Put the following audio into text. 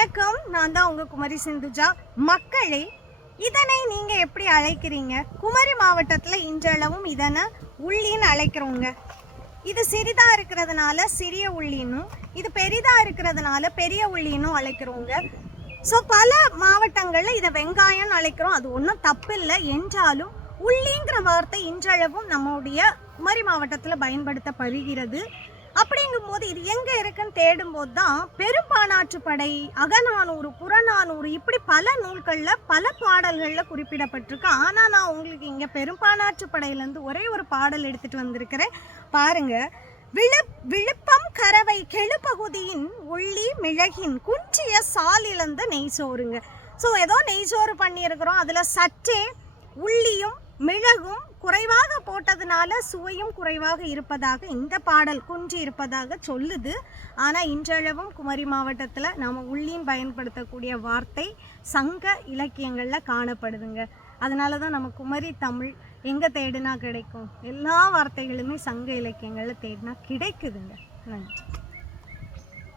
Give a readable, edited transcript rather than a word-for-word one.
வணக்கம், நான் தான் உங்க குமரி சிந்துஜா. மக்களே, இதனை நீங்க எப்படி அழைக்கிறீங்க? குமரி மாவட்டத்துல இன்றளவும் இதனை உள்ளின்னு அழைக்கிறோங்க. இது சிறிதா இருக்கிறதுனால சிறிய உள்ளின்னும், இது பெரிதா இருக்கிறதுனால பெரிய உள்ளின்னும் அழைக்கிறோங்க. ஸோ பல மாவட்டங்கள்ல இதை வெங்காயம்னு அழைக்கிறோம். அது ஒன்றும் தப்பு இல்லை. என்றாலும் உள்ளிங்கிற வார்த்தை இன்றளவும் நம்முடைய குமரி மாவட்டத்தில் பயன்படுத்தப்படுகிறது. அப்படிங்கும்போது இது எங்கே இருக்குன்னு தேடும்போது தான் பெரும்பானாற்றுப்படை, அகநானூறு, புறநானூறு இப்படி பல நூல்களில் பல பாடல்களில் குறிப்பிடப்பட்டிருக்கு. ஆனால் நான் உங்களுக்கு இங்கே பெரும்பானாற்றுப்படையிலேருந்து ஒரே ஒரு பாடல் எடுத்துகிட்டு வந்திருக்கிறேன். பாருங்க. விழுப்பம் கரவை கெழுப்பகுதியின் உள்ளி மிளகின் குன்றிய சாலிழந்த நெய்சோறுங்க. ஸோ ஏதோ நெய்சோறு பண்ணியிருக்கிறோம், அதில் சற்றே உள்ளியும் மிளகும் குறைவாக போட்டதுனால சுவையும் குறைவாக இருப்பதாக இந்த பாடல் குன்றி இருப்பதாக சொல்லுது. ஆனால் இன்றளவும் குமரி மாவட்டத்தில் நாம் உள்ளின்னு பயன்படுத்தக்கூடிய வார்த்தை சங்க இலக்கியங்களில் காணப்படுதுங்க. அதனால தான் நம்ம குமரி தமிழ் எங்கே தேடினா கிடைக்கும், எல்லா வார்த்தைகளுமே சங்க இலக்கியங்களில் தேடினா கிடைக்குதுங்க. நன்றி.